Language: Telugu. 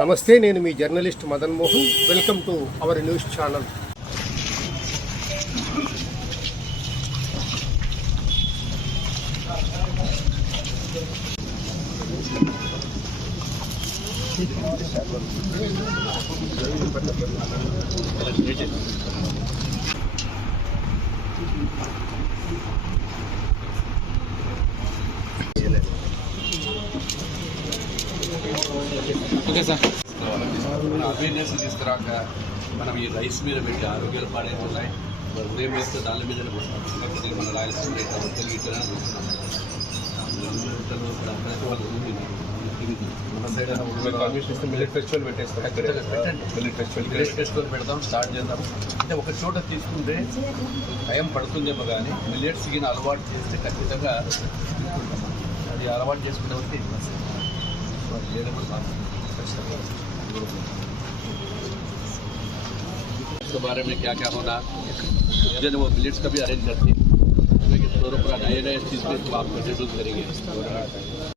నమస్తే నేను మీ journalist Madan Mohan. Welcome to our news channel. మన అవేర్నెస్ తీసుకురాక మనం ఈ రైస్ మీద పెట్టి ఆరోగ్యాలు పాడైతున్నాయి మరి ఉదయం వేస్తే దాని మీదనే పోతాం. లేకపోతే మన రాయలసీమ ఇట్లా పర్మిషన్ ఇస్తే మిల్లెట్ ఫెస్టివల్ పెట్టేస్తాం పెట్టండి. మిల్లెట్ ఫెస్టివల్ గ్రేట్ ఫెస్టివల్ పెడదాం స్టార్ట్ చేద్దాం. అంటే ఒక చోట తీసుకుంటే టైం పడుతుందేమో కానీ మిల్లెట్స్ గిన అలవాటు చేస్తే ఖచ్చితంగా. అది అలవాటు చేసుకునే వస్తే इसके बारे में क्या क्या होना जो है वो बिलेट्स का भी अरेंज करते हैं। तो पर नए नए चीज़ में आप इंट्रोड्यूस करेंगे।